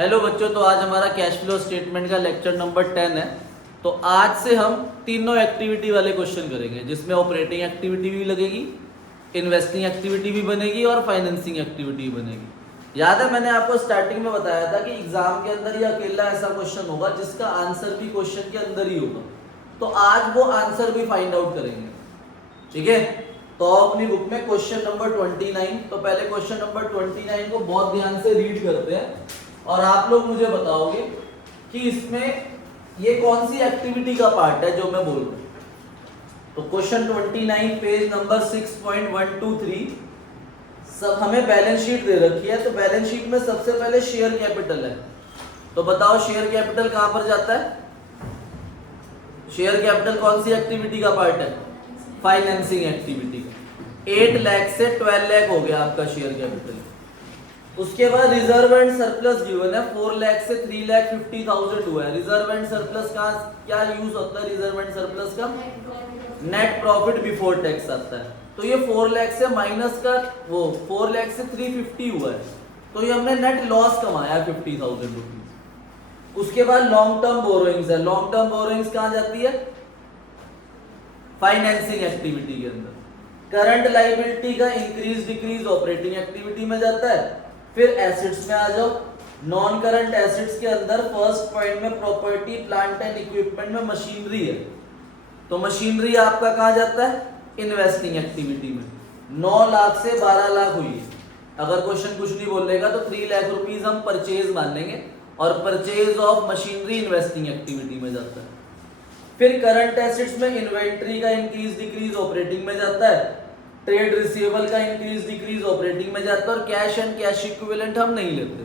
Hello बच्चों, तो आज हमारा कैश फ्लो स्टेटमेंट का लेक्चर नंबर 10 है। तो आज से हम तीनों एक्टिविटी वाले क्वेश्चन करेंगे, जिसमें ऑपरेटिंग एक्टिविटी भी लगेगी, इन्वेस्टिंग एक्टिविटी भी बनेगी और फाइनेंसिंग एक्टिविटी भी बनेगी। याद है, मैंने आपको स्टार्टिंग में बताया था कि एग्जाम के अंदर ये अकेला ऐसा क्वेश्चन होगा जिसका आंसर भी क्वेश्चन के अंदर ही होगा। तो आज वो आंसर भी फाइंड आउट करेंगे, ठीक है। तो अपनी बुक में क्वेश्चन नंबर 29, तो पहले क्वेश्चन नंबर 29 को बहुत ध्यान से रीड करते हैं और आप लोग मुझे बताओगे कि इसमें ये कौन सी एक्टिविटी का पार्ट है जो मैं बोल रहा हूं। तो क्वेश्चन 29 पेज नंबर 6.123, सब हमें बैलेंस शीट दे रखी है। तो बैलेंस शीट में सबसे पहले शेयर कैपिटल है। तो बताओ शेयर कैपिटल कहां पर जाता है? शेयर कैपिटल कौन सी एक्टिविटी का पार्ट है? फाइनेंसिंग एक्टिविटी का। 8 लाख से 12 लाख हो गया आपका शेयर कैपिटल। उसके बाद रिजर्व एंड सरप्लस गिवन है, 4 लाख से 3,50,000 हुआ है। रिजर्व एंड सरप्लस का क्या यूज होता है? रिजर्व एंड सरप्लस का नेट प्रॉफिट बिफोर टैक्स आता है। तो ये 4 लाख से माइनस का वो 4 लाख से 350 हुआ है, तो ये हमने नेट लॉस कमाया 50,000 रुपीज। उसके बाद लॉन्ग टर्म बोरोइंग्स है। लॉन्ग टर्म बोरोइंग्स कहां जाती है? फाइनेंसिंग एक्टिविटी के अंदर। करंट लायबिलिटी का इंक्रीज डिक्रीज ऑपरेटिंग एक्टिविटी में जाता है। फिर एसेट्स में आ जाओ। नॉन करंट एसेट्स के अंदर फर्स्ट पॉइंट में प्रॉपर्टी प्लांट एंड इक्विपमेंट में मशीनरी है। तो मशीनरी आपका कहां जाता है? इन्वेस्टिंग एक्टिविटी में। 9 लाख से 12 लाख हुई है। अगर क्वेश्चन कुछ नहीं बोलेगा तो 3 लाख रुपीज हम परचेज मान लेंगे, और purchase of machinery investing activity में जाता है। फिर करंट एसेट्स में इन्वेंट्री का इंक्रीज डिक्रीज ऑपरेटिंग में जाता है। ट्रेड रिसीवेबल का इंक्रीज डिक्रीज ऑपरेटिंग में जाता है। और कैश एंड कैश इक्विवेलेंट हम नहीं लेते,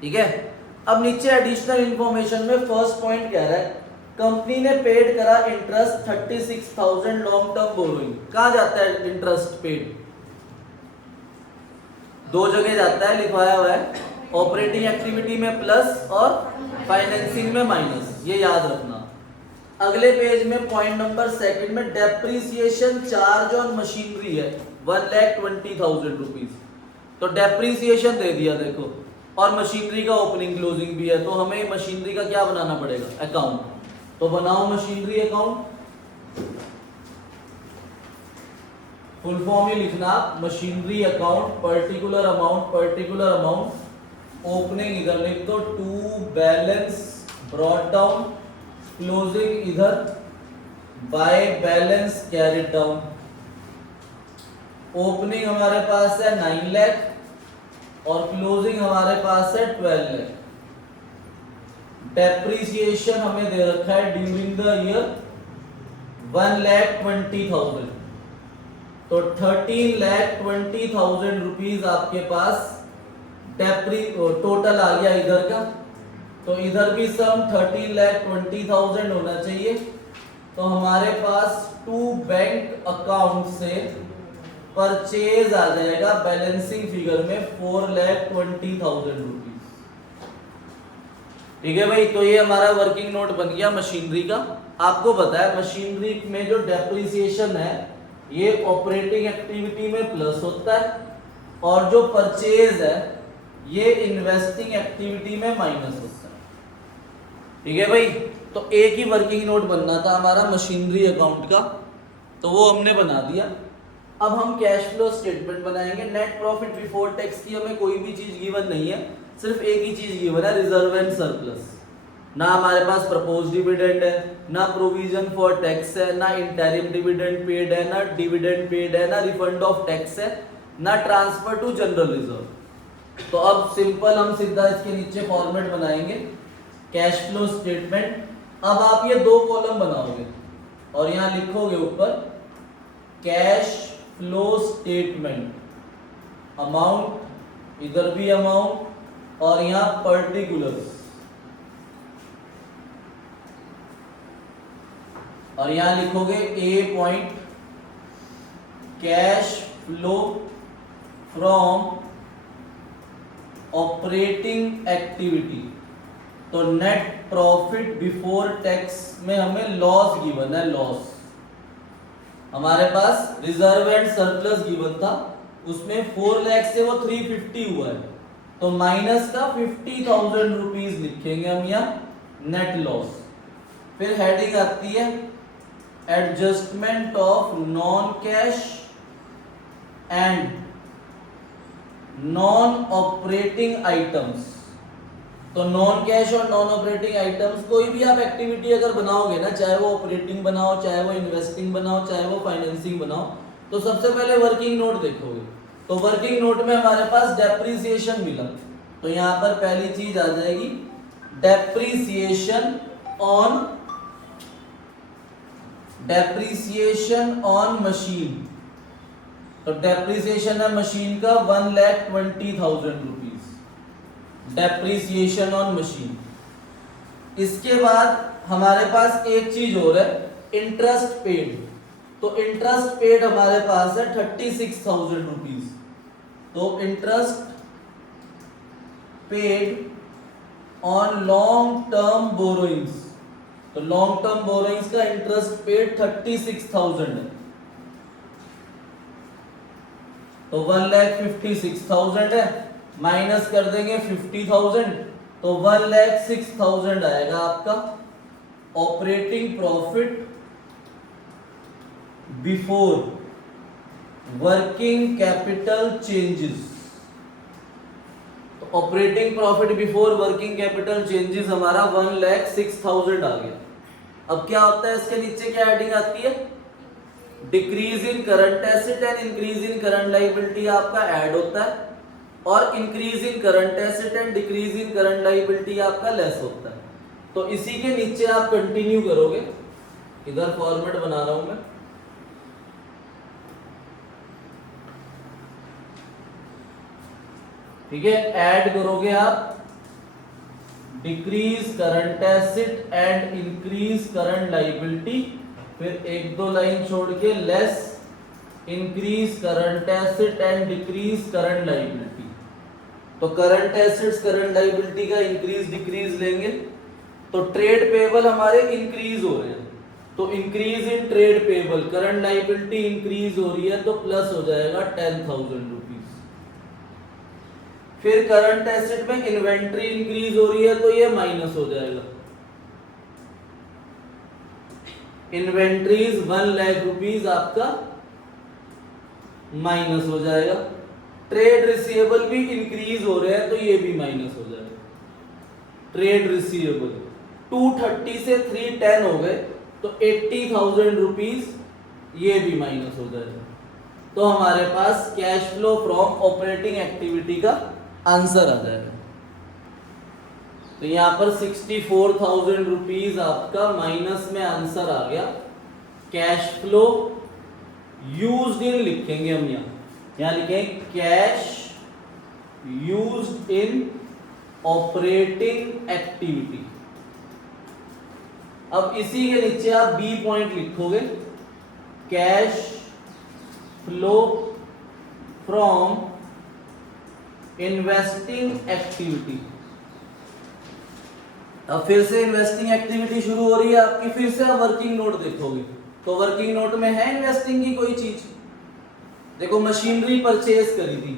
ठीक है। अब नीचे एडिशनल इंफॉर्मेशन में फर्स्ट पॉइंट कह रहा है कंपनी ने पेड करा इंटरेस्ट 36,000 लॉन्ग टर्म बोरोइंग। कहां जाता है इंटरेस्ट पेड? दो जगह जाता है, लिखवाया हुआ है। ऑपरेटिंग एक्टिविटी में प्लस और फाइनेंसिंग में माइनस, ये याद रखना। अगले पेज में पॉइंट नंबर 2 में डेप्रीसिएशन चार्ज ऑन मशीनरी है 1,20,000 रुपीज। तो डेप्रीसिएशन दे दिया देखो, और मशीनरी का ओपनिंग क्लोजिंग भी है। तो हमें मशीनरी का क्या बनाना पड़ेगा? अकाउंट। तो बनाओ मशीनरी अकाउंट। फुल फॉर्म ही लिखना, machinery account, particular amount, opening इधर लिख दो, to balance brought down, closing इधर by balance carried down. Opening हमारे पास है 9 लाख और क्लोजिंग हमारे पास है 12 लाख। डेप्रीसिएशन हमें दे रखा है ड्यूरिंग द ईयर 1,20,000। तो 13,20,000 रुपीज आपके पास टोटल आ गया इधर का। तो इधर भी सम 13,20,000 होना चाहिए। तो हमारे पास टू बैंक अकाउंट से परचेज आ जाएगा बैलेंसिंग फिगर में 4,20,000 रुपीज, ठीक है भाई। तो ये हमारा वर्किंग नोट बन गया मशीनरी का। आपको पता है मशीनरी में जो डेप्रिसिएशन है ये ऑपरेटिंग एक्टिविटी में प्लस होता है, और जो परचेज है ये इन्वेस्टिंग एक्टिविटी में माइनस होता है, ठीक है भाई। तो एक ही वर्किंग नोट बनना था हमारा मशीनरी अकाउंट का, तो वो हमने बना दिया। अब हम कैश फ्लो स्टेटमेंट बनाएंगे। नेट प्रॉफिट बिफोर टैक्स की हमें कोई भी चीज गिवन नहीं है, सिर्फ एक ही चीज गिवन है, रिजर्व एंड सरप्लस। ना हमारे पास प्रपोज डिविडेंड है, ना प्रोविजन फॉर टैक्स है, ना इंटरिम डिविडेंड पेड है, ना डिविडेंड पेड है, ना रिफंड ऑफ टैक्स है, ना ट्रांसफर टू जनरल रिजर्व। तो अब सिंपल हम सीधा इसके नीचे फॉर्मेट बनाएंगे कैश फ्लो स्टेटमेंट। अब आप ये 2 कॉलम बनाओगे और यहां लिखोगे ऊपर कैश फ्लो स्टेटमेंट, अमाउंट, इधर भी अमाउंट, और यहां पर्टिकुलर्स, और यहां लिखोगे A point cash flow from operating activity. तो नेट प्रॉफिट बिफोर टैक्स में हमें लॉस गिवन है। लॉस हमारे पास रिजर्व एंड सरप्लस गिवन था, उसमें 4 लाख से वो 350 हुआ है। तो माइनस का 50,000 रुपीज लिखेंगे हम यहाँ नेट लॉस। फिर हेडिंग आती है adjustment of non cash and non operating items. तो नॉन कैश और नॉन ऑपरेटिंग आइटम्स, कोई भी आप एक्टिविटी अगर बनाओगे ना, चाहे वो ऑपरेटिंग बनाओ, चाहे वो इन्वेस्टिंग बनाओ, चाहे वो फाइनेंसिंग बनाओ, तो सबसे पहले वर्किंग नोट देखोगे। तो वर्किंग नोट में हमारे पास डेप्रिसिएशन मिला, तो यहां पर पहली चीज आ जाएगी डेप्रिसिएशन ऑन मशीन। तो डेप्रिसिएशन है मशीन का 1,20,000 रुपीज, डेप्रिसिएशन ऑन मशीन। इसके बाद हमारे पास एक चीज और है, इंटरेस्ट पेड। तो इंटरेस्ट पेड हमारे पास है 36,000 रुपीज। तो interest paid on long term borrowings, तो लॉन्ग टर्म बोरोइंग्स का इंटरेस्ट पेड 36,000 है। तो 1,56,000 है, माइनस कर देंगे 50,000, तो 1,06,000 आएगा आपका operating profit before working capital changes. तो operating profit before working capital changes हमारा 1,06,000 आ गया। अब क्या होता है, इसके नीचे क्या हेडिंग आती है, decrease in current asset and increase in current liability आपका ऐड होता है, और increase in current asset and decrease in current liability आपका लेस होता है। तो इसी के नीचे आप कंटिन्यू करोगे, इधर फॉर्मेट बना रहा हूं मैं, ठीक है। ऐड करोगे आप decrease current asset and increase current liability, फिर एक दो लाइन छोड़ के less increase current asset and decrease current liability. तो करंट एसेट्स करंट लायबिलिटी का इंक्रीज डिक्रीज लेंगे, तो ट्रेड पेबल हमारे इंक्रीज हो रहे हैं, तो increase in trade payable, current liability increase हो रही है तो प्लस हो जाएगा 10,000 रुपीज। फिर करंट एसेट में इन्वेंट्री इंक्रीज हो रही है तो ये माइनस हो जाएगा, इन्वेंट्रीज 1 लाख रुपीज आपका माइनस हो जाएगा। ट्रेड रिसीवेबल भी इंक्रीज हो रहे हैं तो ये भी माइनस हो जाएगा। ट्रेड रिसीवेबल 230 से 310 हो गए तो 80,000 रुपीज ये भी माइनस हो जाएगा। तो हमारे पास cash flow from operating activity का आंसर आ जाएगा। तो यहां पर 64,000 रुपीज आपका माइनस में आंसर आ गया। कैश फ्लो यूज्ड इन लिखेंगे हम, यहां लिखेंगे कैश यूज्ड इन ऑपरेटिंग एक्टिविटी। अब इसी के नीचे आप बी पॉइंट लिखोगे, cash flow from investing activity. अब फिर से इन्वेस्टिंग एक्टिविटी शुरू हो रही है आपकी, फिर से आप वर्किंग नोट देखोगे तो वर्किंग नोट में है इन्वेस्टिंग की कोई चीज। देखो मशीनरी परचेज करी थी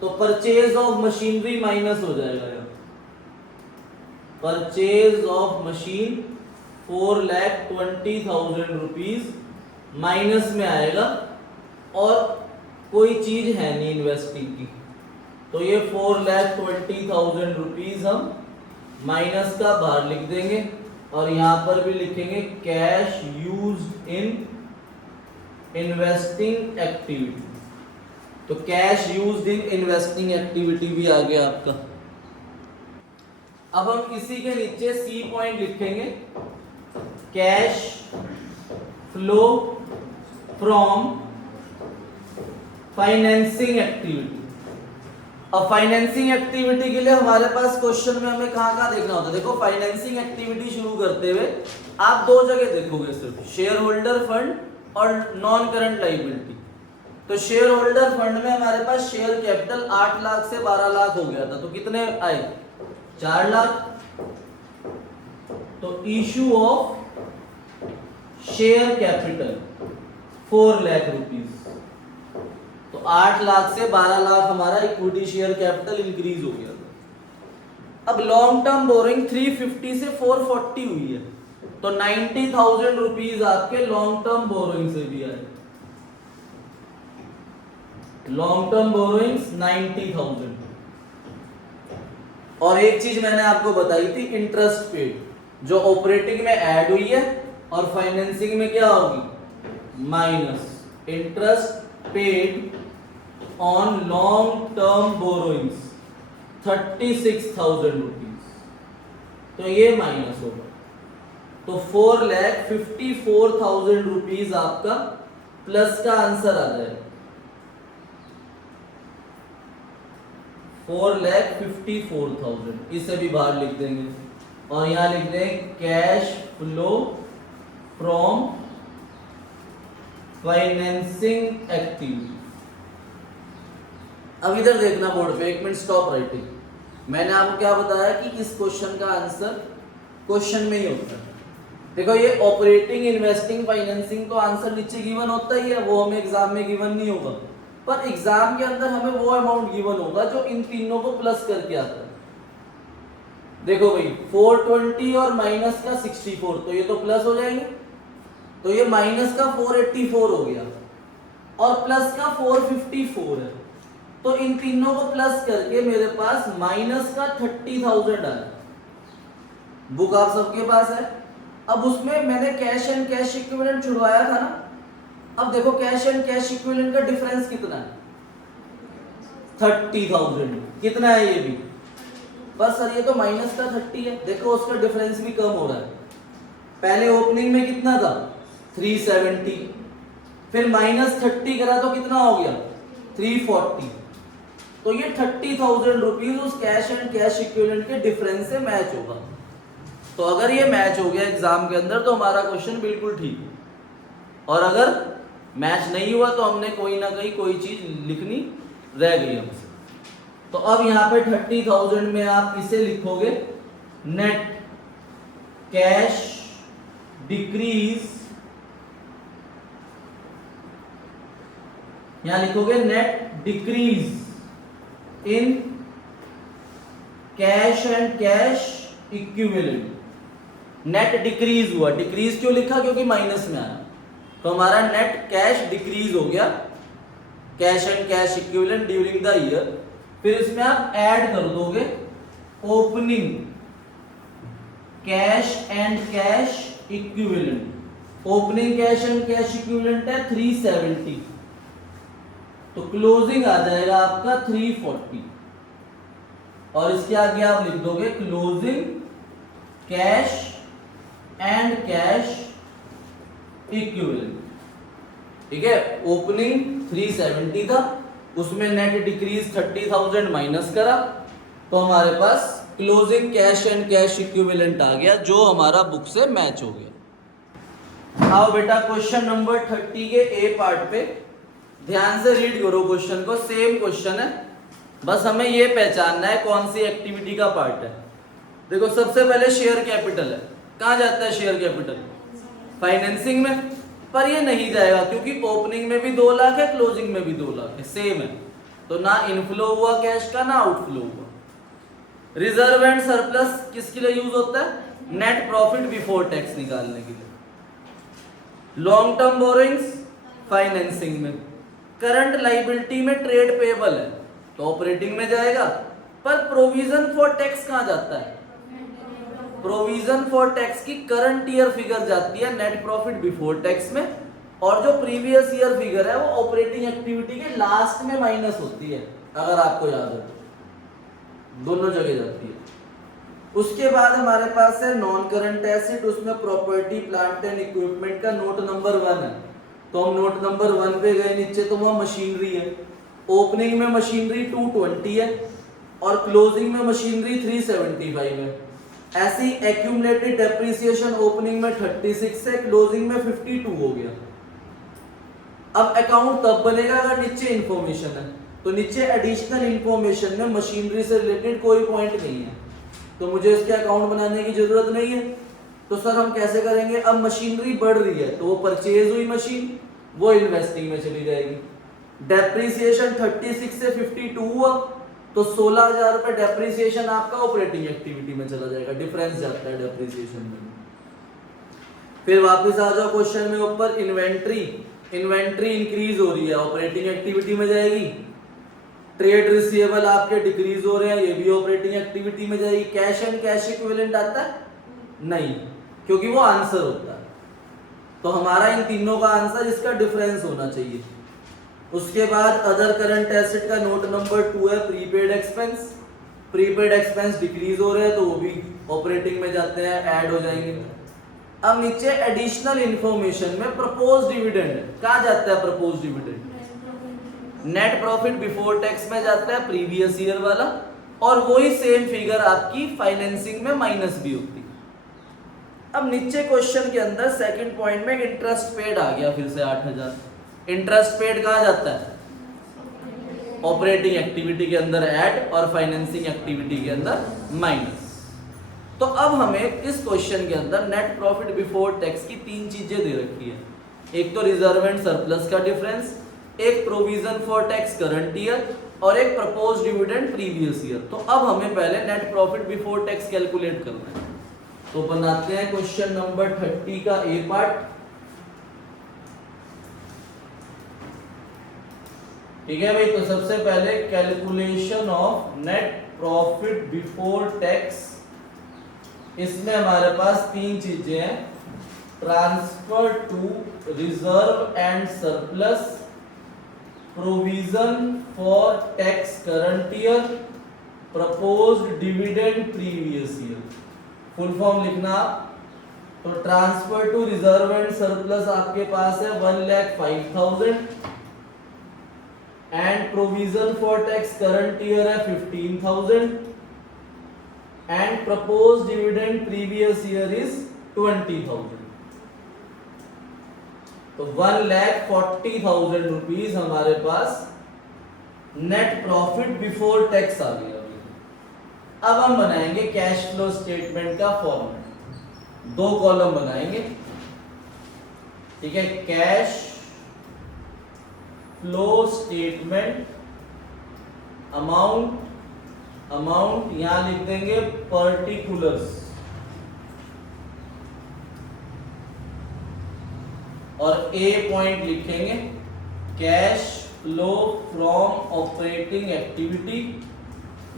तो परचेज ऑफ मशीनरी माइनस हो जाएगा यार, purchase of machine 4,20,000 rupees minus में आएगा, और कोई चीज है नहीं इन्वेस्टिंग की, तो ये 4,20,000 रुपीज हम माइनस का बाहर लिख देंगे, और यहां पर भी लिखेंगे cash used in investing activity. तो cash used in investing activity भी आ गया आपका। अब हम इसी के नीचे सी पॉइंट लिखेंगे, cash flow from financing activity. अब फाइनेंसिंग एक्टिविटी के लिए हमारे पास क्वेश्चन में हमें कहां देखना होता है। देखो फाइनेंसिंग एक्टिविटी शुरू करते हुए आप दो जगह देखोगे, सिर्फ शेयर होल्डर फंड और नॉन करंट लायबिलिटी। तो शेयर होल्डर फंड में हमारे पास शेयर कैपिटल 8 लाख से 12 लाख हो गया था, तो कितने आए 4 लाख। तो issue of share capital 4 lakh rupees, तो 8 लाख से 12 लाख हमारा इक्विटी शेयर कैपिटल इंक्रीज हो गया था। अब लॉन्ग टर्म बोरिंग 350 से 440 हुई है, तो 90,000 रुपीज आपके लॉन्ग टर्म बोरिंग से भी आए। Long term borrowings 90,000। और एक चीज मैंने आपको बताई थी, इंटरेस्ट पेड, जो ऑपरेटिंग में ऐड हुई है और फाइनेंसिंग में क्या होगी, minus. Interest paid on long term borrowings 36,000 rupees, तो ये माइनस होगा, तो 4,54,000 रुपीज आपका प्लस का आंसर आ जाएगा। 4,54,000, इसे भी बाहर लिख देंगे और यहां लिख देंगे cash flow from financing activity. अब इधर देखना बोर्ड पे, एक मिनट स्टॉप राइटिंग। मैंने आपको क्या बताया कि इस क्वेश्चन का आंसर क्वेश्चन में ही होता है। देखो ये ऑपरेटिंग, इन्वेस्टिंग, फाइनेंसिंग तो आंसर नीचे गिवन होता ही है, वो हमें एग्जाम में गिवन नहीं होगा, पर एग्जाम के अंदर हमें वो अमाउंट गिवन होगा जो इन तीनों को प्लस करके आता है। देखो भाई 420 और माइनस का 64, तो ये तो प्लस हो जाएंगे, तो ये माइनस का 484 हो गया और प्लस का 454 है, तो इन तीनों को प्लस करके मेरे पास माइनस का 30,000 आया। बुक आप सबके पास है। अब उसमें मैंने कैश एंड कैश इक्विवेलेंट छुड़वाया था ना। अब देखो कैश एंड कैश इक्विवेलेंट का डिफरेंस कितना है, 30,000। कितना है ये भी, पर सर ये तो माइनस का 30 है। देखो उसका डिफरेंस भी कम हो रहा है। पहले ओपनिंग में कितना था, 370, फिर माइनस 30 करा तो कितना हो गया, 340। तो ये 30,000 रुपीज उस कैश एंड कैश इक्विवेलेंट के डिफरेंस से मैच होगा। तो अगर ये मैच हो गया एग्जाम के अंदर तो हमारा क्वेश्चन बिल्कुल ठीक है, और अगर मैच नहीं हुआ तो हमने कोई ना कोई चीज लिखनी रह गई हमसे। तो अब यहाँ पे 30,000 में आप इसे लिखोगे नेट कैश डिक्रीज, यहां लिखोगे net decrease in cash and cash equivalent. Net decrease हुआ, डिक्रीज क्यों लिखा, क्योंकि माइनस में आया, तो हमारा नेट कैश डिक्रीज हो गया, cash and cash equivalent during the year. फिर इसमें आप ऐड कर दोगे opening cash and cash equivalent. Opening cash and cash equivalent है 370, तो क्लोजिंग आ जाएगा आपका 340, और इसके आगे आप लिख दोगे closing cash and cash equivalent. ठीक है, ओपनिंग 370 था, उसमें नेट डिक्रीज 30,000 माइनस करा, तो हमारे पास closing cash and cash equivalent आ गया, जो हमारा बुक से मैच हो गया। आओ बेटा क्वेश्चन नंबर 30 के ए पार्ट पे ध्यान से रीड करो क्वेश्चन को। सेम क्वेश्चन है, बस हमें ये पहचानना है कौन सी एक्टिविटी का पार्ट है। देखो सबसे पहले शेयर कैपिटल है, कहां जाता है शेयर कैपिटल, फाइनेंसिंग में, पर ये नहीं जाएगा क्योंकि ओपनिंग में भी 2 लाख है, क्लोजिंग में भी 2 लाख है, सेम है, तो ना इनफ्लो हुआ कैश का ना आउटफ्लो हुआ। रिजर्व एंड सरप्लस किसके लिए यूज होता है, नेट प्रॉफिट बिफोर टैक्स निकालने के लिए। लॉन्ग टर्म बोरोइंग्स फाइनेंसिंग में। करंट लाइबिलिटी में ट्रेड पेएबल है तो ऑपरेटिंग में जाएगा, पर प्रोविजन फॉर टैक्स कहां जाता है, प्रोविजन फॉर टैक्स की करंट ईयर फिगर जाती है नेट प्रॉफिट बिफोर टैक्स में, और जो प्रीवियस ईयर फिगर है वो ऑपरेटिंग एक्टिविटी के लास्ट में माइनस होती है, अगर आपको याद हो, दोनों जगह जाती है। उसके बाद हमारे पास है नॉन करंट एसेट, उसमें प्रॉपर्टी प्लांट एंड इक्विपमेंट का नोट नंबर 1 है, तो हम नोट नंबर 1 पे गए नीचे, तो वह मशीनरी है। ओपनिंग में मशीनरी 220 है और क्लोजिंग में मशीनरी 375 है। ऐसी एक्यूमुलेटेड डेप्रिसिएशन ओपनिंग में 36 है, क्लोजिंग में 52 हो गया। अब अकाउंट तब बनेगा अगर नीचे इंफॉर्मेशन है, तो नीचे एडिशनल इंफॉर्मेशन में मशीनरी से रिलेटेड कोई पॉइंट नहीं है, तो मुझे इसके अकाउंट बनाने की जरूरत नहीं है। तो सर हम कैसे करेंगे, अब मशीनरी बढ़ रही है तो वो परचेज हुई मशीन, वो इन्वेस्टिंग में चली जाएगी। डेप्रिसिएशन 36 से 52 हुआ, तो 16,000 रुपए डेप्रिसिएशन आपका ऑपरेटिंग एक्टिविटी में चला जाएगा, डिफरेंस जाता है डेप्रिसिएशन में। फिर वापस आ जाओ क्वेश्चन में ऊपर, इन्वेंट्री इंक्रीज हो रही है, ऑपरेटिंग एक्टिविटी में जाएगी। ट्रेड रिसीवेबल आपके डिक्रीज हो रहे हैं, ये भी ऑपरेटिंग एक्टिविटी में जाएगी। कैश एंड कैश इक्विवेलेंट आता है नहीं, क्योंकि वो आंसर होता है। तो हमारा इन तीनों का आंसर इसका डिफरेंस होना चाहिए। उसके बाद अदर करंट एसेट का नोट नंबर 2 है prepaid expense. Prepaid expense decrease हो रहे हैं तो वो भी ऑपरेटिंग में जाते हैं, ऐड हो जाएंगे। अब नीचे एडिशनल इंफॉर्मेशन में प्रपोज डिविडेंड कहाँ जाता है? Propose dividend net profit before tax में जाता है, प्रीवियस ईयर वाला, और वही सेम फिगर आपकी फाइनेंसिंग में माइनस भी होती है। अब नीचे क्वेश्चन के अंदर सेकंड पॉइंट में इंटरेस्ट पेड आ गया फिर से 8,000। इंटरेस्ट पेड कहाँ जाता है? ऑपरेटिंग एक्टिविटी के अंदर ऐड और फाइनेंसिंग एक्टिविटी के अंदर माइनस। तो अब हमें इस क्वेश्चन के अंदर नेट प्रॉफिट बिफोर टैक्स की तीन चीजें दे रखी है। एक तो रिजर्व एंड सरप्लस का डिफरेंस, एक provision for tax current year, और एक प्रपोज डिविडेंड प्रीवियस ईयर। तो अब हमें पहले net profit before tax calculate करना है। तो बनाते हैं क्वेश्चन नंबर 30 का ए पार्ट। ठीक है भाई, तो सबसे पहले calculation of net profit before tax. इसमें हमारे पास तीन चीजें हैं, transfer to reserve and surplus, provision for tax current year, proposed dividend previous year. Full form लिखना। तो transfer to reserve and surplus आपके पास है 1,05,000 and provision for tax current year है 15,000 and proposed dividend previous year is 20,000। तो 1,40,000 rupees हमारे पास net profit before tax आ गया। अब हम बनाएंगे कैश फ्लो स्टेटमेंट का फॉर्मेट। दो कॉलम बनाएंगे, ठीक है। कैश फ्लो स्टेटमेंट, अमाउंट यहां लिख देंगे पर्टिकुलर्स, और ए पॉइंट लिखेंगे cash flow from operating activity,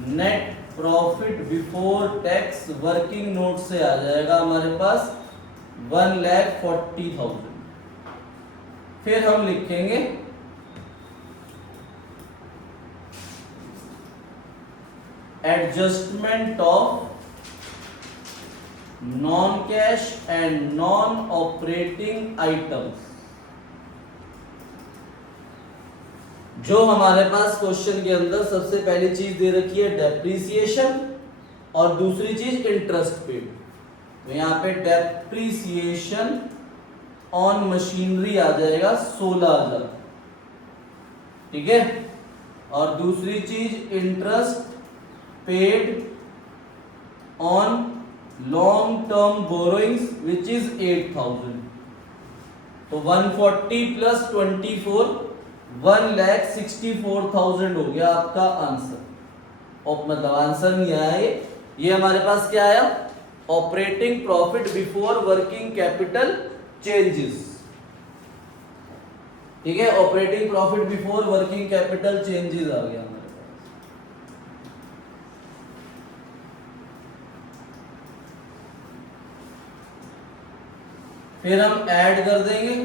net profit before tax. Working note से आ जाएगा हमारे पास 1,40,000। फिर हम लिखेंगे adjustment of non cash and non operating items. जो हमारे पास क्वेश्चन के अंदर सबसे पहली चीज दे रखी है डेप्रिसिएशन, और दूसरी चीज इंटरेस्ट पेड। तो यहां पे डेप्रिसिएशन ऑन मशीनरी आ जाएगा 16,000, ठीक है। और दूसरी चीज interest paid on long term borrowings which is 8,000। तो 140 प्लस 24 1,64,000 हो गया आपका आंसर। और मतलब आंसर नहीं आया ये हमारे पास क्या आया? Operating profit before working capital changes, ठीक है। Operating profit before working capital changes आ गया हमारे पास। फिर हम ऐड कर देंगे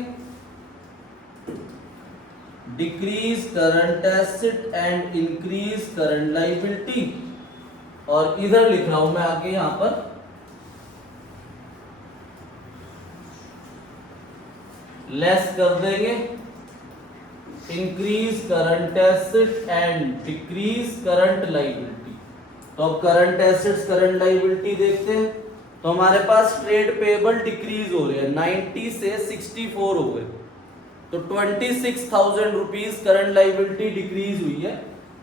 decrease current asset and increase current liability, और इधर लिख रहा हूं मैं आगे यहां पर लेस कर देंगे increase current asset and decrease current liability. तो अब करंट एसेट्स करंट लायबिलिटी देखते हैं। तो हमारे पास ट्रेड पेबल डिक्रीज हो रहे हैं, 90 से 64 हो गए, तो 26,000 रुपीज करंट लायबिलिटी डिक्रीज हुई है,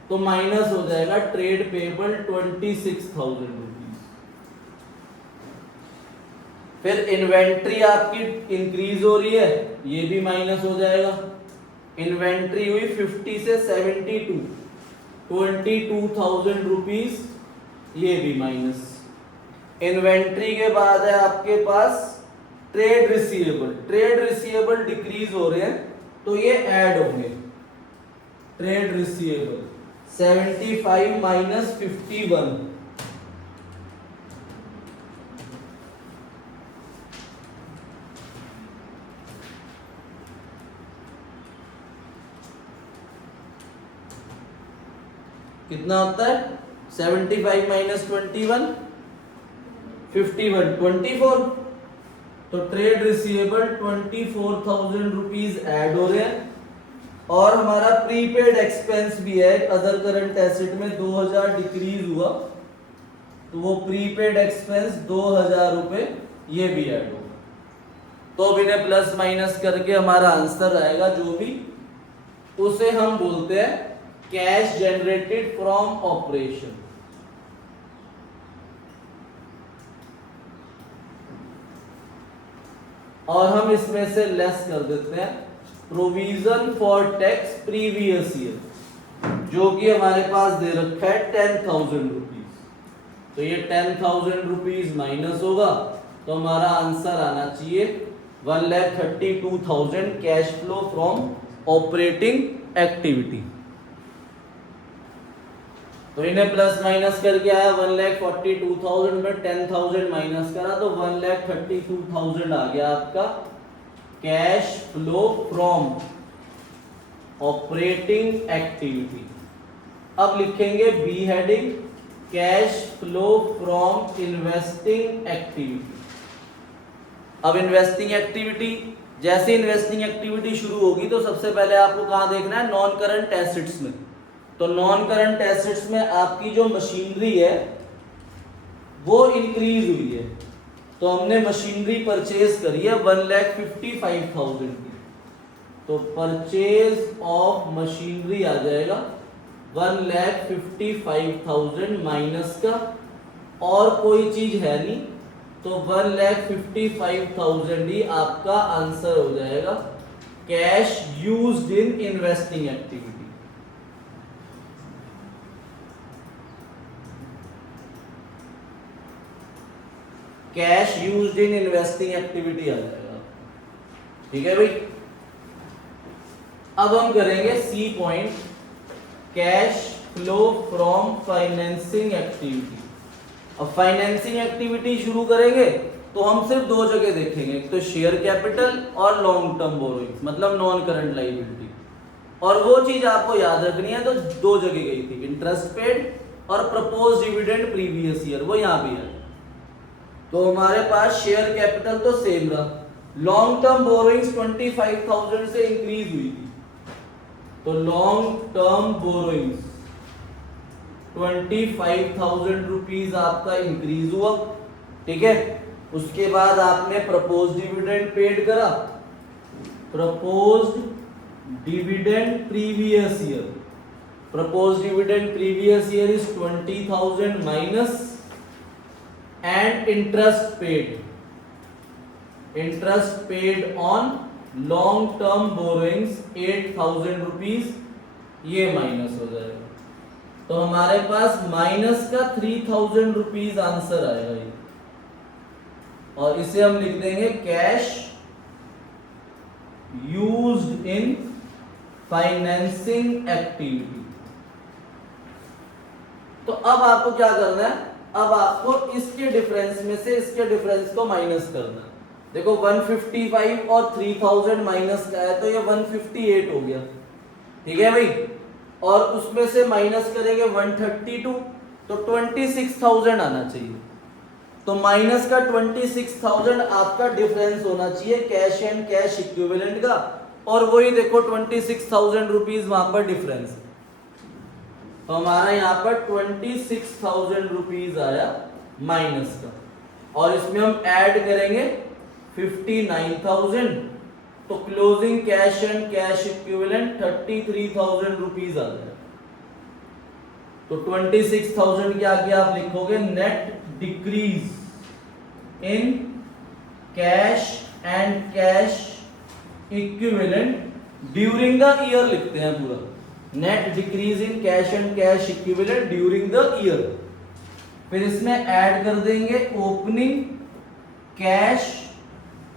तो माइनस हो जाएगा ट्रेड पेबल 26,000 रुपीज। फिर इन्वेंट्री आपकी इंक्रीज हो रही है, ये भी माइनस हो जाएगा। इन्वेंट्री हुई 50 से 72, 22,000 रुपीज, ये भी माइनस। इन्वेंट्री के बाद है आपके पास trade receivable. Trade receivable decrease हो रहे हैं तो ये ऐड होंगे। ट्रेड रिसीवेबल 75 माइनस 51, कितना होता है? 75 माइनस 21, 51, 24। तो ट्रेड रिसीवेबल 24,000 रुपीज ऐड हो रहे हैं। और हमारा प्रीपेड एक्सपेंस भी है अदर करंट एसेट में 2000 डिक्रीज हुआ, तो वो प्रीपेड एक्सपेंस 2000 रुपए ये भी ऐड होगा। तो अब इन्हें प्लस माइनस करके हमारा आंसर आएगा जो भी, उसे हम बोलते हैं कैश जनरेटेड फ्रॉम ऑपरेशन। और हम इसमें से लेस कर देते हैं provision for tax previous year, जो कि हमारे पास दे रखा है 10,000 रुपीज। तो ये 10,000 रुपीज माइनस होगा, तो हमारा आंसर आना चाहिए 1,32,000 cash flow from operating activity. तो इन्हें प्लस माइनस करके आया 1,42,000 में 10,000 माइनस करा तो 1,32,000 आ गया आपका cash flow from operating activity. अब लिखेंगे B heading cash flow from investing activity. अब इन्वेस्टिंग एक्टिविटी, जैसे इन्वेस्टिंग एक्टिविटी शुरू होगी तो सबसे पहले आपको कहां देखना है? नॉन करंट एसेट्स में। तो नॉन करंट एसेट्स में आपकी जो मशीनरी है वो इंक्रीज हुई है, तो हमने मशीनरी परचेज करी है 1,55,000 की। तो परचेज ऑफ मशीनरी आ जाएगा 1,55,000 माइनस का, और कोई चीज है नहीं, तो 1,55,000 ही आपका आंसर हो जाएगा cash used in investing activity. Cash used in investing activity आ जाएगा। ठीक है भाई। अब हम करेंगे C point cash flow from financing activity. अब फाइनेंसिंग एक्टिविटी शुरू करेंगे तो हम सिर्फ दो जगह देखेंगे, एक तो शेयर कैपिटल और लॉन्ग टर्म बोरोइंग्स, मतलब नॉन करंट लायबिलिटी। और वो चीज आपको याद रखनी है, तो दो जगह गई थी, इंटरेस्ट पेड और प्रपोज डिविडेंड प्रीवियस ईयर, वो यहां भी है। तो हमारे पास शेयर कैपिटल तो सेम रहा, लॉन्ग टर्म बोरोइंग्स 25,000 से इंक्रीज हुई थी, तो लॉन्ग टर्म बोरोइंग्स 25,000 रुपीज आपका इंक्रीज हुआ। ठीक है। उसके बाद आपने प्रपोज डिविडेंड पेड करा, propose dividend previous year, propose dividend previous year is 20,000 minus and interest paid on long term borrowings 8,000 rupees, ये माइनस हो जाएगा। तो हमारे पास माइनस का 3,000 रुपीज आंसर आएगा ये, और इसे हम लिख देंगे cash used in financing activity. तो अब आपको क्या करना है? अब आपको इसके डिफरेंस में से इसके डिफरेंस को माइनस करना है। देखो 155 और 3000 माइनस का है, तो ये 158 हो गया। ठीक है भाई। और उसमें से माइनस करेंगे 132, तो 26,000 आना चाहिए। तो माइनस का 26,000 आपका डिफरेंस होना चाहिए कैश एंड कैश इक्विवेलेंट का, और वही देखो 26,000 रुपीज वहां पर डिफरेंस। तो हमारा यहाँ पर 26,000 रुपीज आया माइनस का, और इसमें हम ऐड करेंगे 59,000, तो closing cash and cash equivalent 33,000 rupees आ जाएगा। तो 26,000 के आगे आप लिखोगे net decrease in cash and cash equivalent during the year, लिखते हैं पूरा net decrease in cash and cash equivalent during the year. फिर इसमें ऐड कर देंगे opening cash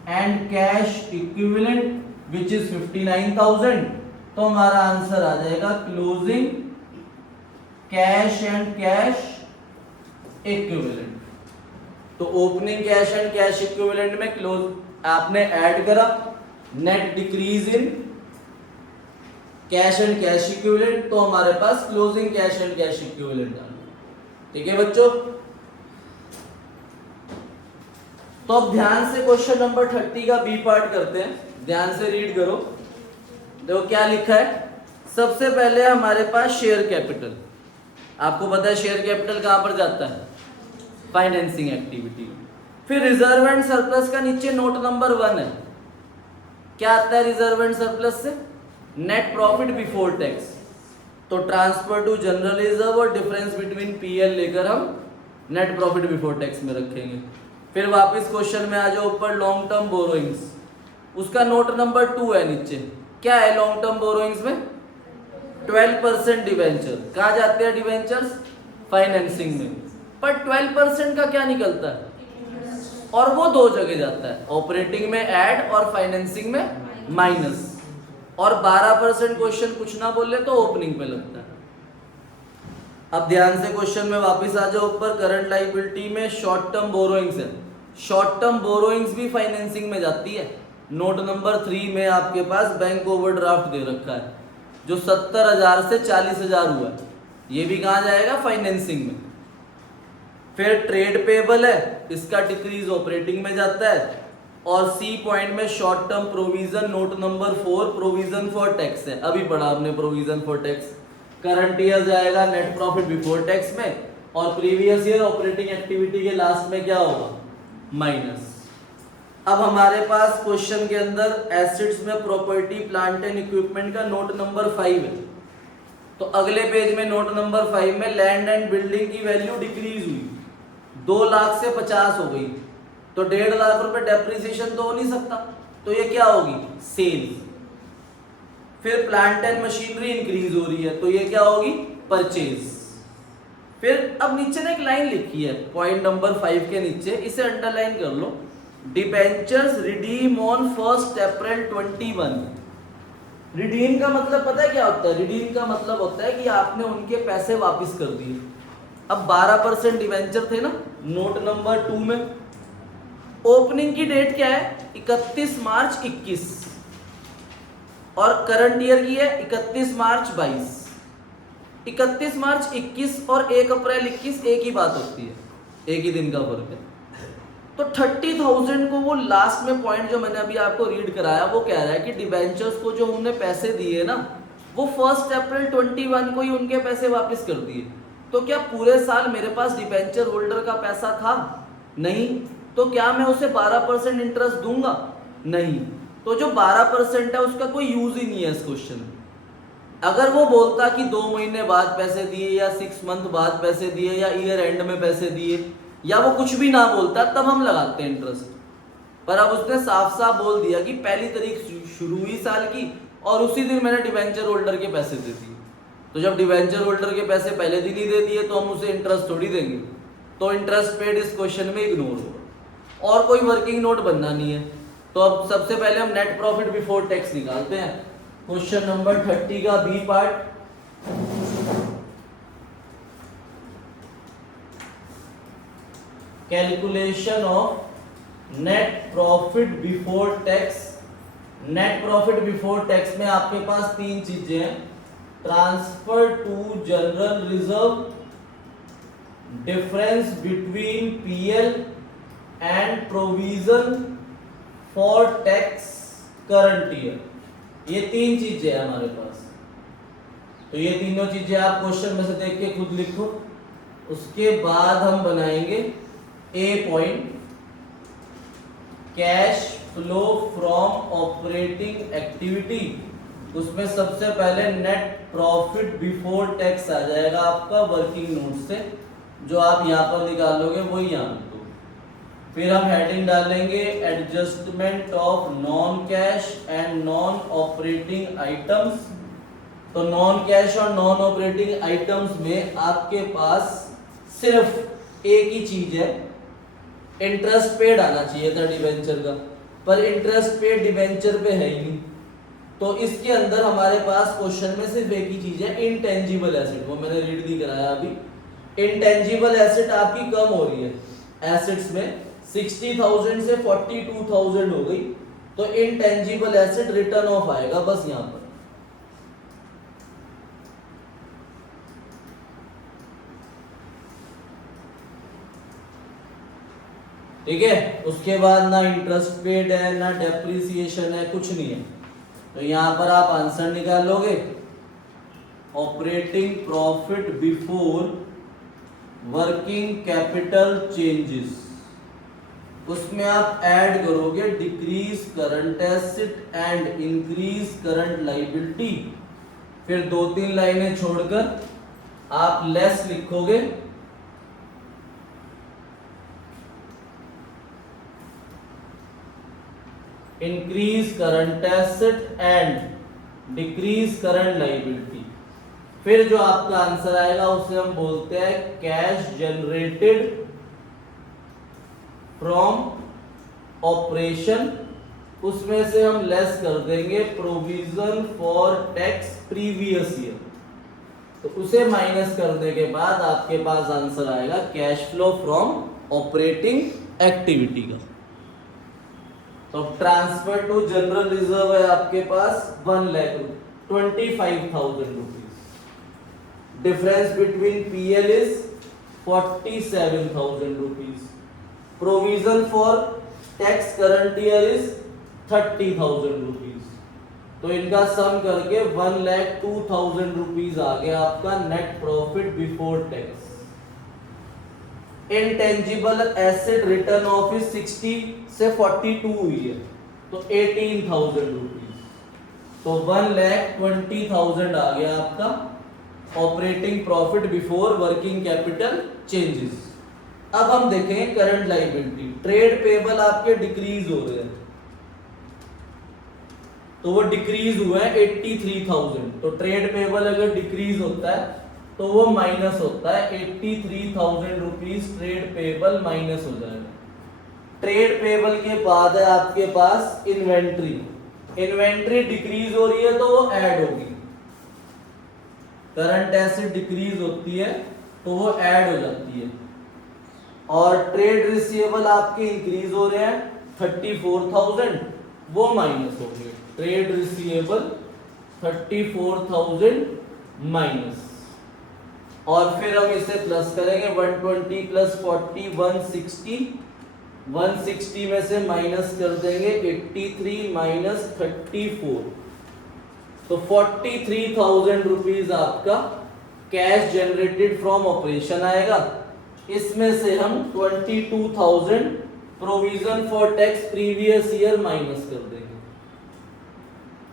and cash equivalent which is 59,000, तो हमारा आंसर आ जाएगा closing cash and cash equivalent. तो opening cash and cash equivalent में क्लोज आपने ऐड करा net decrease in cash and cash equivalent, तो हमारे पास closing cash and cash equivalent आ गया। ठीक है बच्चों, तो अब ध्यान से क्वेश्चन नंबर 30 का बी पार्ट करते हैं। ध्यान से रीड करो। देखो क्या लिखा है। सबसे पहले हमारे पास शेयर कैपिटल। आपको पता है शेयर कैपिटल कहां पर जाता है? Financing activity. फिर रिजर्व एंड सरप्लस का नीचे नोट नंबर 1 है। क्या आता है रिजर्व एंड सरप्लस से? Net profit before tax. तो ट्रांसफर टू जनरल रिजर्व और डिफरेंस बिटवीन पीएल लेकर हम नेट प्रॉफिट बिफोर टैक्स में रखेंगे। फिर वापस क्वेश्चन में आ जाओ ऊपर, लॉन्ग टर्म बोरोइंग्स, उसका नोट नंबर 2 है नीचे। क्या है लॉन्ग टर्म बोरोइंग्स में? 12% डिवेंचर। कहाँ जाते हैं डिवेंचर्स? फाइनेंसिंग में। पर 12% का क्या निकलता है? और वो दो जगह जाता है, ऑपरेटिंग में ऐड और फाइनेंसिंग में माइनस। और 12% क्वेश्चन कुछ ना बोले तो ओपनिंग पे लगता है। अब ध्यान से क्वेश्चन में वापस आ जाओ ऊपर, करंट लायबिलिटी में शॉर्ट टर्म बोरोइंग्स है। शॉर्ट टर्म बोरोइंग्स भी फाइनेंसिंग में जाती है। नोट नंबर 3 में आपके पास बैंक ओवरड्राफ्ट दे रखा है जो 70,000 से 40,000 हुआ है, ये भी कहाँ जाएगा? फाइनेंसिंग में। फिर ट्रेड पेबल है, इसका डिक्रीज ऑपरेटिंग में जाता है। और सी पॉइंट में short term provision note number 4 provision for tax है। अभी पढ़ा आपने provision for tax. Current year जाएगा नेट प्रॉफिट बिफोर टैक्स में, और प्रीवियस ईयर ऑपरेटिंग एक्टिविटी के लास्ट में क्या होगा? माइनस। अब हमारे पास क्वेश्चन के अंदर एसेट्स में प्रॉपर्टी प्लांट एंड इक्विपमेंट का नोट नंबर 5 है। तो अगले पेज में नोट नंबर 5 में लैंड एंड बिल्डिंग की वैल्यू डिक्रीज हुई, 2 लाख से 50 हो गई, तो 1.5 लाख रुपए डेप्रिसिएशन तो हो नहीं सकता, तो ये क्या होगी? सेल। फिर प्लांट एंड मशीनरी इंक्रीज हो रही है, तो ये क्या होगी? परचेज। फिर अब नीचे ना एक लाइन लिखी है पॉइंट नंबर 5 के नीचे, इसे अंडरलाइन कर लो। Debentures redeem on 1 April 21। Redeem का मतलब पता है क्या होता है? रिडीम का मतलब होता है कि आपने उनके पैसे वापस कर दिए। अब 12% डिबेंचर थे ना नोट नंबर 2 में। ओपनिंग की डेट क्या है? 31 मार्च 21, और करंट ईयर की है 31 मार्च 22। 31 मार्च 21 और 1 अप्रैल 21 एक ही बात होती है, एक ही दिन का फर्क है। तो 30,000 को वो लास्ट में पॉइंट जो मैंने अभी आपको रीड कराया वो कह रहा है कि डिबेंचर्स को जो हमने पैसे दिए ना, वो 1 अप्रैल 21 को ही उनके पैसे वापस कर दिए। तो क्या पूरे साल मेरे पास डिबेंचर होल्डर का पैसा था? नहीं। तो क्या मैं उसे 12% इंटरेस्ट दूंगा? नहीं। तो जो 12% है उसका कोई यूज ही नहीं है इस क्वेश्चन में। अगर वो बोलता कि 2 महीने बाद पैसे दिए, या 6 मंथ बाद पैसे दिए, या ईयर एंड में पैसे दिए, या वो कुछ भी ना बोलता, तब हम लगाते हैं इंटरेस्ट। पर अब उसने साफ साफ बोल दिया कि पहली तारीख शुरू हुई साल की और उसी दिन मैंने डिबेंचर होल्डर के पैसे दे दिए। तो जब डिबेंचर होल्डर के पैसे पहले दिन ही दे दिए तो हम उसे इंटरेस्ट थोड़ी देंगे। तो इंटरेस्ट पेड इस क्वेश्चन में इग्नोर होगा, और कोई वर्किंग नोट बनना नहीं है। तो अब सबसे पहले हम नेट प्रॉफिट बिफोर टैक्स निकालते हैं। क्वेश्चन नंबर 30 का B part. Calculation of net profit before tax. Net profit before tax में आपके पास 3 चीजें हैं: transfer to general reserve, difference between PL and provision for tax current year. ये 3 चीजें हैं हमारे पास। तो ये तीनों चीजें आप क्वेश्चन में से देख के खुद लिखो। उसके बाद हम बनाएंगे A point, cash flow from operating activity. उसमें सबसे पहले नेट प्रॉफिट बिफोर टैक्स आ जाएगा आपका वर्किंग नोट से, जो आप यहाँ पर निकालोगे वही यहाँ पर। फिर हम हेडिंग डालेंगे adjustment of non cash and non operating items. तो नॉन कैश और नॉन ऑपरेटिंग आइटम्स में आपके पास सिर्फ एक ही चीज है, इंटरेस्ट पेड आना चाहिए था डिबेंचर का, पर इंटरेस्ट पेड डिबेंचर पे है ही नहीं। तो इसके अंदर हमारे पास क्वेश्चन में सिर्फ एक ही चीज है, इनटेंजिबल एसेट, वो मैंने रीड भी कराया अभी। इनटेंजिबल एसेट आपकी कम हो रही है, एसेट्स में 60,000 से 42,000 हो गई, तो इनटेंजिबल एसेट रिटर्न ऑफ आएगा बस यहां पर। ठीक है, उसके बाद ना इंटरेस्ट पेड है ना डेप्रिसिएशन है, कुछ नहीं है। तो यहां पर आप आंसर निकालोगे, operating profit before working capital changes, उसमें आप ऐड करोगे decrease current asset and increase current liability, फिर 2-3 लाइनें छोड़कर आप लेस लिखोगे, increase current asset and decrease current liability, फिर जो आपका आंसर आएगा उसे हम बोलते हैं कैश जनरेटेड फ्रॉम ऑपरेशन, उसमें से हम लेस कर देंगे provision for tax previous year, तो उसे माइनस करने के बाद आपके पास आंसर आएगा cash flow from operating activity का। तो ट्रांसफर टू जनरल रिजर्व है आपके पास 1,25,000 rupees, difference between PL is 47,000 rupees, provision for tax current year is 30,000 rupees, तो इनका सम करके 1,02,000 रुपीज आ गया आपका net profit before tax. Intangible asset return of is 60 से 42 हुई है, तो 18,000 रुपीज, तो 1,20,000 आ गया आपका operating profit before working capital changes. अब हम देखें करंट लायबिलिटी, ट्रेड पेबल आपके डिक्रीज हो रहे हैं, तो वो डिक्रीज हुआ है 83,000, तो ट्रेड पेबल अगर डिक्रीज होता है तो वो माइनस होता है 83,000 रुपीज, ट्रेड पेबल माइनस हो जाएगा। ट्रेड पेबल के बाद है आपके पास इन्वेंट्री, इन्वेंट्री डिक्रीज हो रही है तो वो ऐड होगी, करंट एसेट डिक्रीज होती है तो वो ऐड हो जाती है, और ट्रेड रिसीवेबल आपके इंक्रीज हो रहे हैं 34,000, वो माइनस हो गए, ट्रेड रिसीवेबल 34,000 माइनस, और फिर हम इसे प्लस करेंगे 120 प्लस 40 160, 160 में से माइनस कर देंगे 83 माइनस 34, तो 43,000 रुपीज आपका कैश जनरेटेड फ्रॉम ऑपरेशन आएगा। इसमें से हम 22,000 provision for tax previous year minus कर देंगे,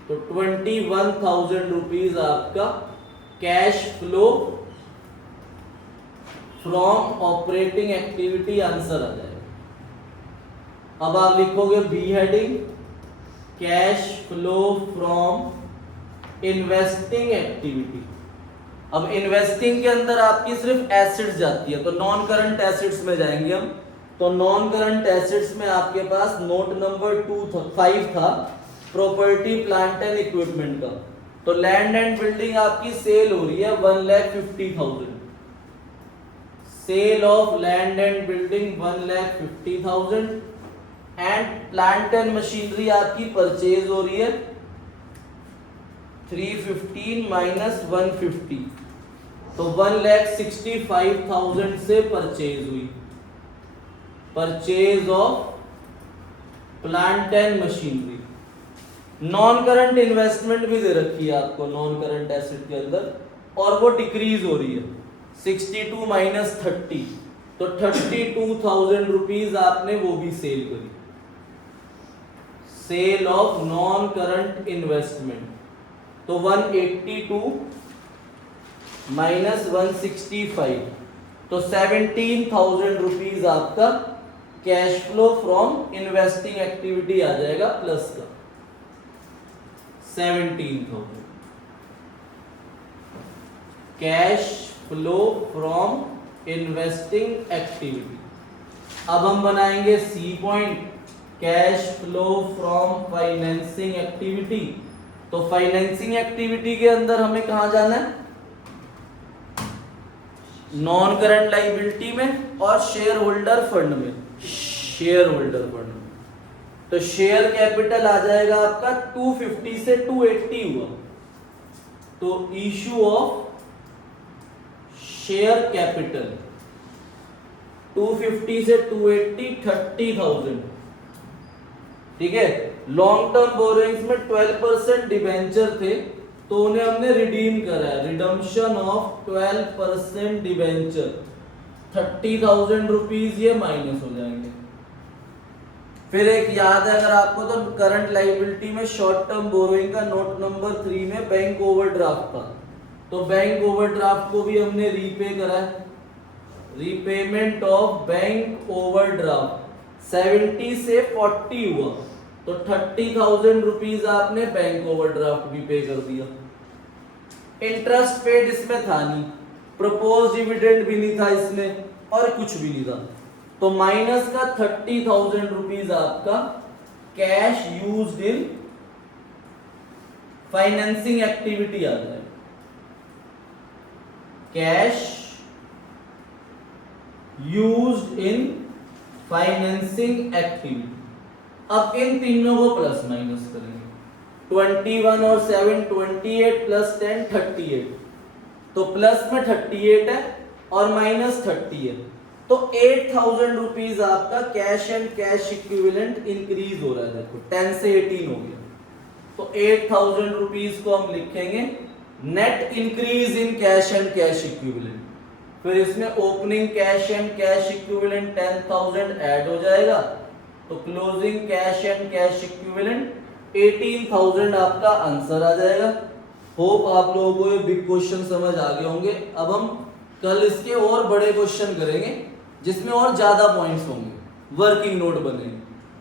तो 21,000 रुपीज आपका cash flow from operating activity answer आ जाएगा। अब आप लिखोगे B heading, cash flow from investing activity. अब इन्वेस्टिंग के अंदर आपकी सिर्फ एसेट्स जाती है, तो नॉन करंट एसेट्स में जाएंगे हम, तो नॉन करंट एसेट्स में आपके पास नोट नंबर 5 था प्रॉपर्टी प्लांट एंड इक्विपमेंट का, तो लैंड एंड बिल्डिंग आपकी सेल हो रही है 1,50,000, sale of land and building 1,50,000, and plant and machinery आपकी परचेज हो रही है 315 माइनस 150, तो 1,65,000 से परचेज हुई, purchase of plant and machinery. Non current investment भी दे रखी है आपको नॉन करंट एसेट के अंदर, और वो डिक्रीज हो रही है 62 माइनस 30, तो 32,000 रुपीज आपने वो भी सेल करी, sale of non current investment, तो 182 माइनस 165, तो 17,000 रुपीज आपका cash flow from investing activity आ जाएगा प्लस का 17,000। Cash flow from investing activity. अब हम बनाएंगे C point, cash flow from financing activity. तो फाइनेंसिंग एक्टिविटी के अंदर हमें कहां जाना है? नॉन करंट लाइबिलिटी में और शेयर होल्डर फंड में। शेयर होल्डर फंड में तो शेयर कैपिटल आ जाएगा आपका 250 से 280 हुआ, तो इशू ऑफ शेयर कैपिटल 250 से 280 30,000। ठीक है। लॉन्ग टर्म बोरोइंग्स में 12% डिबेंचर थे तो उन्हें हमने रिडीम करा है, रिडम्पशन ऑफ 12% डिबेंचर 30,000 रुपीज ये माइनस हो जाएंगे। फिर एक याद है अगर आपको तो करंट लाइबिलिटी में शॉर्ट टर्म बोरोइंग का नोट नंबर 3 में बैंक ओवरड्राफ्ट था, तो बैंक ओवरड्राफ्ट को भी हमने रीपे करा है। रीपेमेंट ऑफ बैंक ओवरड्राफ्ट 70 से 40 हुआ तो 30,000 रुपीज आपने बैंक ओवरड्राफ्ट भी पे कर दिया। इंटरेस्ट पेड इसमें था नहीं, प्रपोज डिविडेंड भी नहीं था इसमें और कुछ भी नहीं था, तो माइनस का 30,000 रुपीज आपका cash used in financing activity आ जाए। Cash used in financing activity. अब इन तीनों को प्लस माइनस करेंगे, 21 और 7 28 प्लस 10 38, तो प्लस में 38 है और माइनस 30 है, तो 8,000 रुपीज आपका cash and cash equivalent increase हो रहा है। देखो 10 से 18 हो गया, तो 8,000 रुपीज को हम लिखेंगे net increase in cash and cash equivalent. फिर इसमें opening cash and cash equivalent 10,000 add हो जाएगा, तो closing cash and cash equivalent 18,000 आपका आंसर आ जाएगा। होप आप लोगों को ये बिग क्वेश्चन समझ आ गए होंगे। अब हम कल इसके और बड़े क्वेश्चन करेंगे जिसमें और ज्यादा पॉइंट्स होंगे, वर्किंग नोट बनेंगे,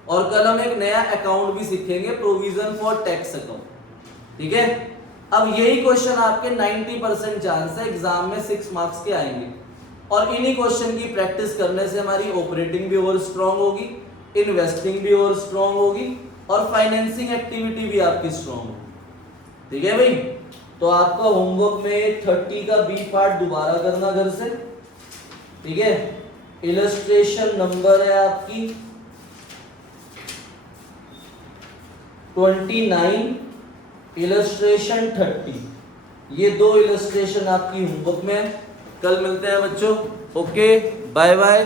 और कल हम एक नया अकाउंट भी सीखेंगे, प्रोविजन फॉर टैक्स अकाउंट। ठीक है। अब यही क्वेश्चन आपके 90% चांस है एग्जाम में 6 मार्क्स के आएंगे, और इन्हीं क्वेश्चन की प्रैक्टिस करने से हमारी ऑपरेटिंग भी और स्ट्रांग होगी, इन्वेस्टिंग भी और स्ट्रांग होगी, और फाइनेंसिंग एक्टिविटी भी आपकी स्ट्रांग होगी। ठीक है भाई। तो आपका होमवर्क में 30 का बी पार्ट दोबारा करना घर से। ठीक है। इलस्ट्रेशन नंबर है आपकी 29, इलस्ट्रेशन 30। ये 2 इलस्ट्रेशन आपकी होमवर्क में है। कल मिलते हैं बच्चों। Okay, bye bye.